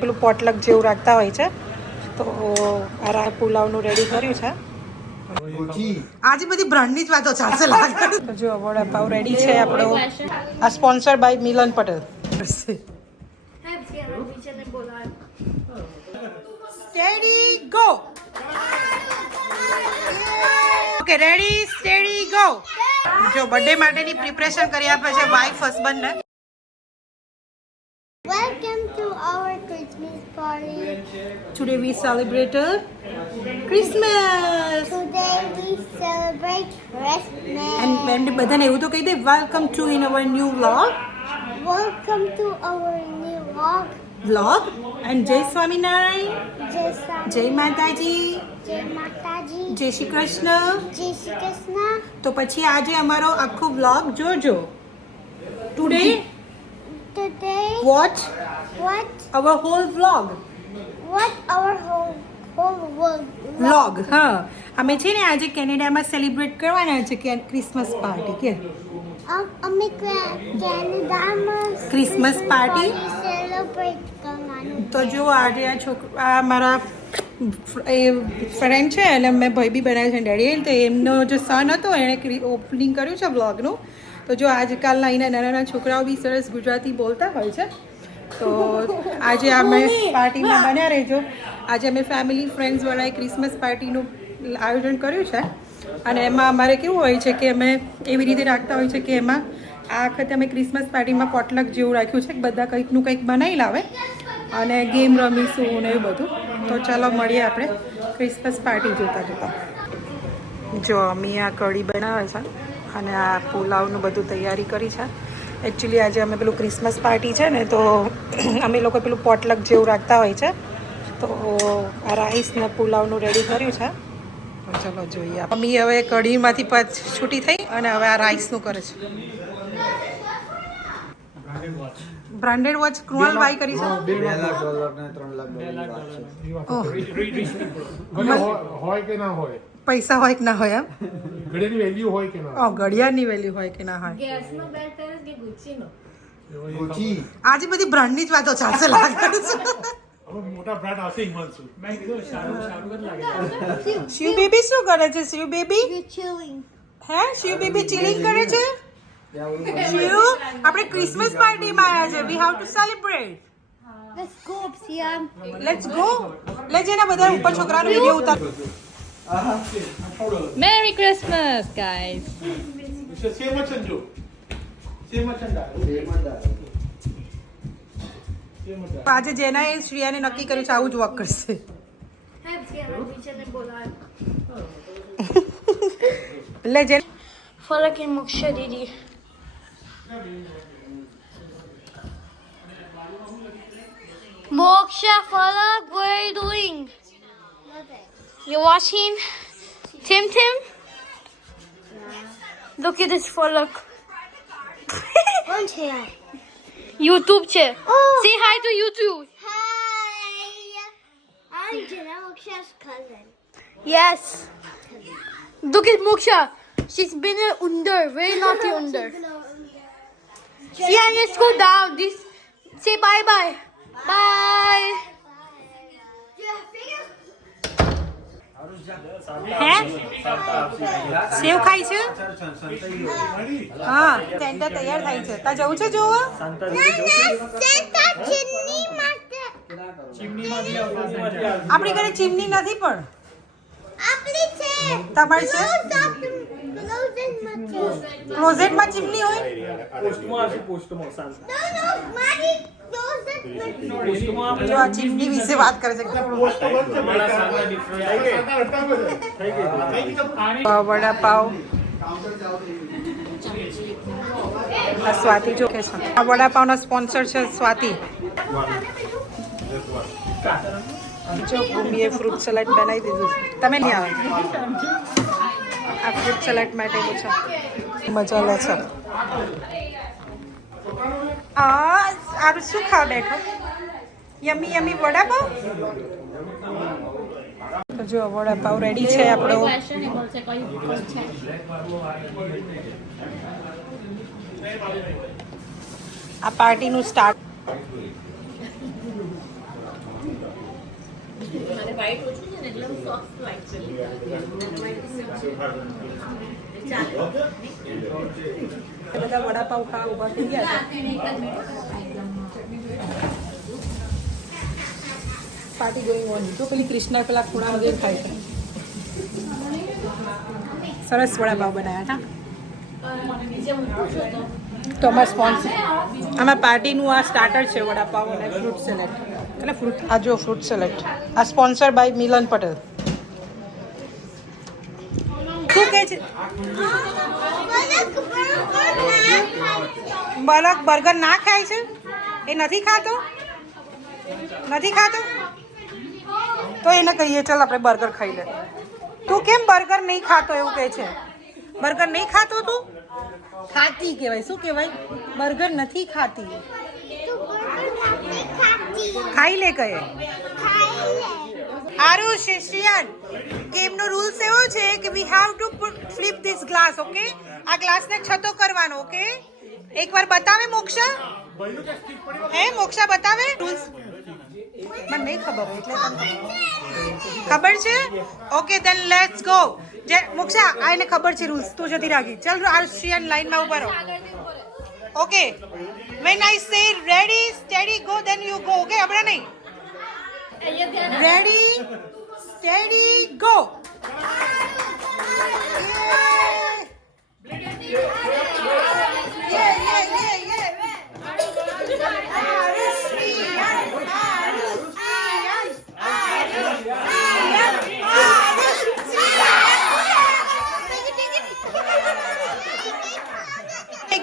પેલું પોટલક જેવું રાખતા હોય છે તો આ પુલાવનું રેડી કર્યું છે. આજે બધી બ્રાન્ડની જ વાતો ચાલશે લાગે. જો વડાપાવ રેડી છે આપણો. આ sponsor by Milan Patel. Steady go. Okay ready steady go. જો બર્થડે માટેની પ્રિપરેશન કરી આપે છે વાઇફ હસબન્ડ ને. Welcome to our Christmas party. Today we celebrate Christmas. Today we celebrate Christmas. And બધાને એવું તો કહી દે welcome to in our new vlog. Welcome to our new vlog and જય સ્વામિનારાયણ. જય માતાજી. જય માતાજી. જય શ્રી કૃષ્ણ. જય શ્રી કૃષ્ણ. તો પછી આજે અમારો આખો વ્લોગ જોજો. Today watch our whole vlog. our whole world vlog. હા અમે છે ને આજે કેનેડામાં સેલિબ્રેટ કરવાના છે કે ક્રિસમસ પાર્ટી કે અમે કેનેડામાં ક્રિસમસ પાર્ટી સેલિબ્રેટ કરવાનું. તો જો આજે આ છોકરા મારા ફ્રેન્ડ છે એટલે મેં ભાઈ બી બનાવ્યું છે ડેડી તો એમનો જે સન હતો એણે ઓપનિંગ કર્યું છે બ્લોગનું. તો જો આજકાલના અહીંના નાના નાના છોકરાઓ બી સરસ ગુજરાતી બોલતા હોય છે. તો આજે અમે પાર્ટીમાં બન્યા રહેજો. આજે અમે ફેમિલી ફ્રેન્ડ્સવાળાએ ક્રિસમસ પાર્ટીનું આયોજન કર્યું છે અને એમાં અમારે કેવું હોય છે કે અમે એવી રીતે રાખતા હોય છે કે એમાં આ વખતે અમે ક્રિસમસ પાર્ટીમાં પોટલક જેવું રાખ્યું છે કે બધા કંઈકનું કંઈક બનાવી લાવે અને ગેમ રમીશું ને એવું બધું. તો ચાલો મળીએ આપણે ક્રિસમસ પાર્ટી જોતા જોતા. જો અમે આ કઢી બનાવે છે અને આ પુલાવનું બધું તૈયારી કરી છે. એકચ્યુઅલી આજે અમે પેલું ક્રિસમસ પાર્ટી છે ને તો અમે લોકો પેલું પોટલક જેવું રાખતા હોય છે તો આ રાઈસ ને પુલાવનું રેડી કર્યું છે. ચલો જોઈએ. મમ્મી હવે કઢીમાંથી છૂટી થઈ અને હવે આ રાઈસનું કરે છે. બ્રાન્ડેડ વોચ કૃણાલ બાય કરી છે. $2 લાખ ને $3 લાખ હોય કે ના હોય, પૈસા હોય કે ના હોય એમ ઘડિયાળની વેલ્યુ હોય કે ના ઘડિયાળની વેલ્યુ હોય કે ના હોય. ગેસનો બેલ કરે કે ગુચીનો? આજે બધી બ્રાન્ડની જ વાતો ચાલશે લાગે છે. મોટા બ્રાન્ડ આવશે હિમાંશુ. મેં કીધું સારું જ લાગે. શિવ બેબી શું કરે છે? Shiv baby chilling. Hey Shiv baby chilling કરે છે. શિવ આપણે ક્રિસમસ પાર્ટીમાં આવ્યા છે. We have to celebrate. Let's go up, Sian. Let's go. લે જેના બધા ઉપર છોકરાનો વિડિયો ઉતાર. Merry Christmas, guys. આજે જેના એ શ્રેયાને નક્કી કર્યું છે આવું જ વર્ક કરશે. લે જે Falak and Moksha Didi. Moksha, Falak, what are you doing? You're watching Tim Tim? Look at this Falak. YouTube che. Say hi to YouTube. Hi. I'm Jenna Moksha's cousin. Yes. Look at Moksha. She's been an under, very naughty under. Yeah, let's go down. This. Say bye bye. Bye. હે સેવ ખાઈ છે. હા Santa તૈયાર થાય છે. તા જવું છે જોવા? આપણી ઘરે ચીમની નથી પણ તમારી છે. ક્લોઝેટમાં ચીમની હોય. જો આ ચીમની વિશે વાત કરે છે. વડાપાવ આ સ્વાતિ જો કે છે. આ વડાપાવના સ્પોન્સર છે સ્વાતિ. જો મમ્મીએ ફ્રૂટ સલાડ બનાવી દીધું. તમે નહીં આવે આ ફ્રૂટ સલાડ માટે છે. મજા લે છે. આ શું ખાવા બેઠો? યમી યમી વડાપાવ. તો જો વડાપાવ રેડી છે આપણો. ફેશનેબલ છે કઈ છે. આ પાર્ટીનું સ્ટાર્ટ. મારે white ઓછું છે ને એટલે હું soft white કરી બધા વડાપાવ ખાવા ઊભા થઈ ગયા છે. Party going on. જો પેલી કૃષ્ણા પેલા ખૂણામાં જઈને ખાય છે. સરસ વડાપાવ બનાવ્યા હતા. તો અમારા સ્પોન્સર આમાં પાર્ટીનું આ સ્ટાર્ટર છે વડાપાવ અને ફ્રૂટ સેલેડ. એટલે ફ્રૂટ આ જો ફ્રૂટ સેલેડ આ સ્પોન્સર બાય મિલન પટેલ. શું કહે છે? બલક બર્ગર ના ખાય છે? એ નથી ખાતો? નથી ખાતો? તો એને કહીએ ચાલ આપણે બર્ગર ખાઈ લે. તું કેમ બર્ગર નહીં ખાતો એવું કહે છે? બર્ગર નહીં ખાતો તું? ખાતી કહેવાય. શું કહેવાય? બર્ગર નથી ખાતી. ખાઈ લે કહે. આરુષ શિયાન ગેમનો રૂલ્સ એવો છે કે we have to flip this glass. Okay, આ ગ્લાસને છતો કરવાનો. ઓકે, એકવાર બતાવે મોક્ષા? હે મોક્ષા બતાવે રૂલ્સ? મને નહીં ખબર હોય એટલે તમને ખબર છે. Okay then let's go. જે મોક્ષા આ એને ખબર છે રૂલ્સ. તું જતી રાખી. ચાલ આરુષિયન લાઈનમાં ઉભા રહો. Okay, when I say ready steady go then you go. Okay, હમણાં નહીં. Ready steady go.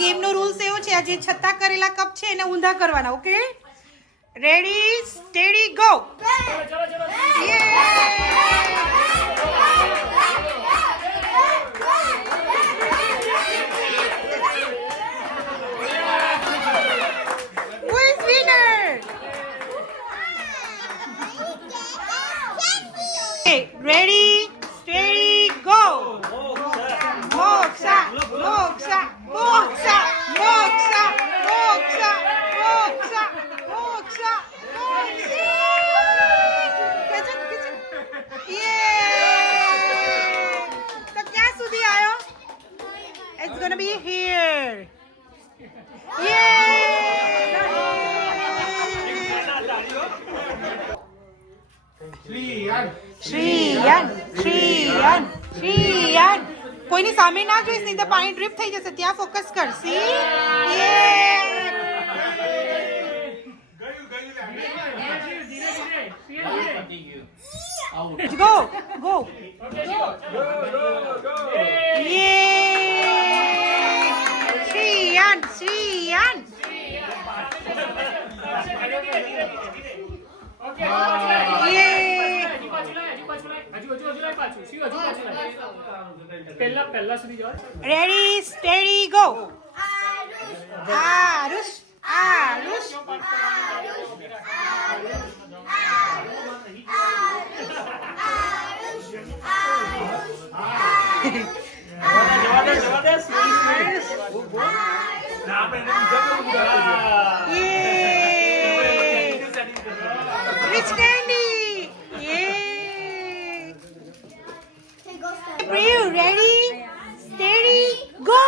ગેમનો રૂલ્સ એવો છે, આ જે છત્તા કરેલા કપ છે એને ઊંધા કરવાના. Okay, ready steady go. Who is winner? Okay, ready steady go. Moksha, moksha, moksha, moksha, moksha, moksha, moksha, moksha. Yeah. તો ક્યાં સુધી આવ્યો? It's gonna be here. Yeah. શ્રીયાન, શ્રીયાન, શ્રીયાન. કોઈની સામે ના જોઈશ નહીં તો પાણી ડ્રીપ થઈ જશે. ત્યાં ફોકસ કર. See go go Shriyan, Shriyan. Ready steady go. Aarush, Aarush. Rich candy. Are you ready? Steady, go!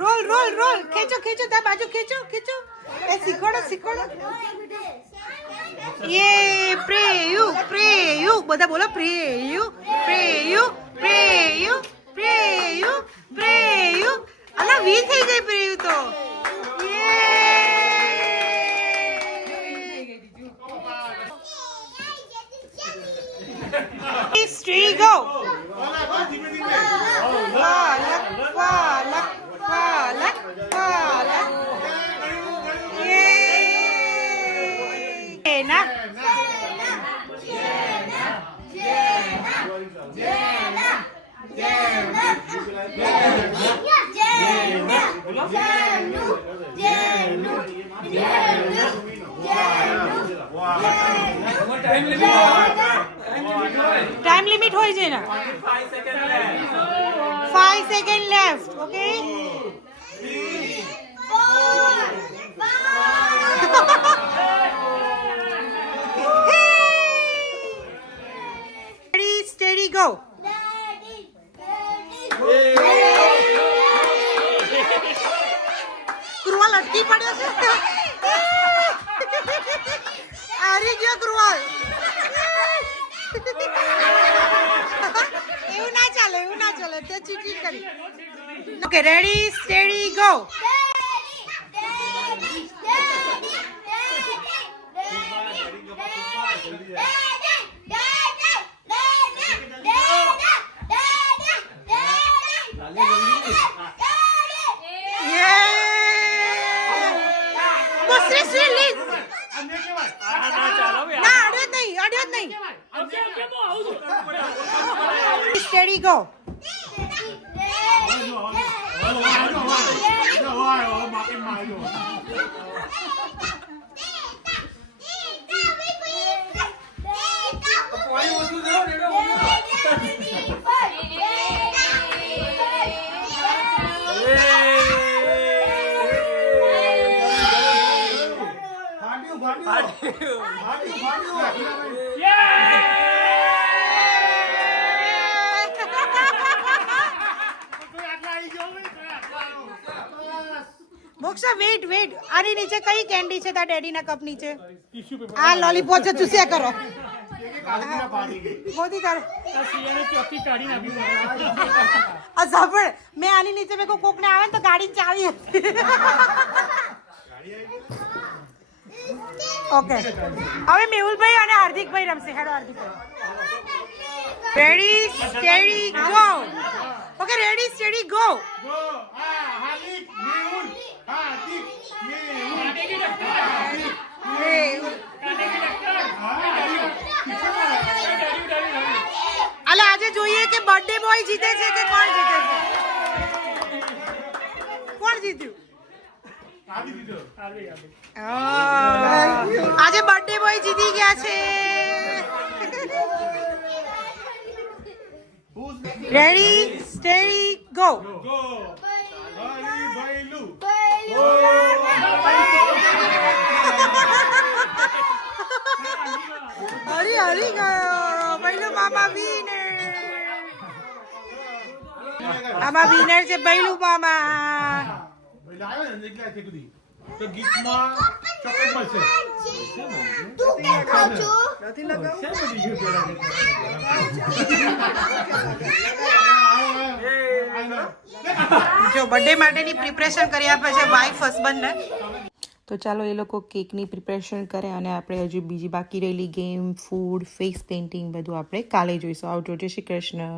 Roll, roll, roll. ખેંચો, ખેંચો. તા બાજુ ખેંચો, ખેંચો. એ શીખવાડો, શીખવાડો. યે પ્રેયુ, પ્રેયુ. બધા બોલો પ્રેયુ, પ્રેયુ, પ્રેયુ, પ્રેયુ, પ્રેયુ. અલા વી થઈ ગઈ પ્રેયુ તો. Three, go. Falak, falak, falak, falak. Yay! Jena. Jena. Jena. Jena. Jena. Time limit हो जाए ना. 5 seconds left. Okay. 3, 4, 5. અટકી પડ્યો છે. હારી ગયો કૃવાલ. એવું ના ચાલે, એવું ના ચાલે. તે ચીટિંગ કરી. Okay, ready steady go. Steady go. Moksha wait wait, આની નીચે કઈ કેન્ડી છે તારા ડેડી ના કપ નીચે? આ લોલીપોપ છે, ચૂસ્યા કરો. મોદી તારે આ સાંભળ, મેં આની નીચે મેં કોક ને આવે ને તો ગાડી ચાવી હતી. ઓકે, હવે મેહુલભાઈ અને હાર્દિકભાઈ રમશે. હેડો હાર્દિકભાઈ. Ready steady go. Okay, ready steady go. અલે આજે જોઈએ કે બર્થડે બોય જીતે છે કે કોણ જીતે છે? કોણ જીત્યું? આજે બર્થડે બોય જીતી ગયા છે. Ready steady go. હરી હરી ગયો બૈલું મામા વિનર. આમાં વિનર છે બૈલું મામા. તો ગીતમાં ચોકલેટ મળશે. જો બર્થડે માટેની પ્રિપરેશન કરી આપે છે વાઈફ હસબન્ડને. તો ચાલો એ લોકો કેકની પ્રિપરેશન કરે અને આપણે હજુ બીજી બાકી રહેલી ગેમ, ફૂડ, ફેસ પેઇન્ટિંગ બધું આપણે કાલે જોઈશું. આવજો. જય શ્રી કૃષ્ણ.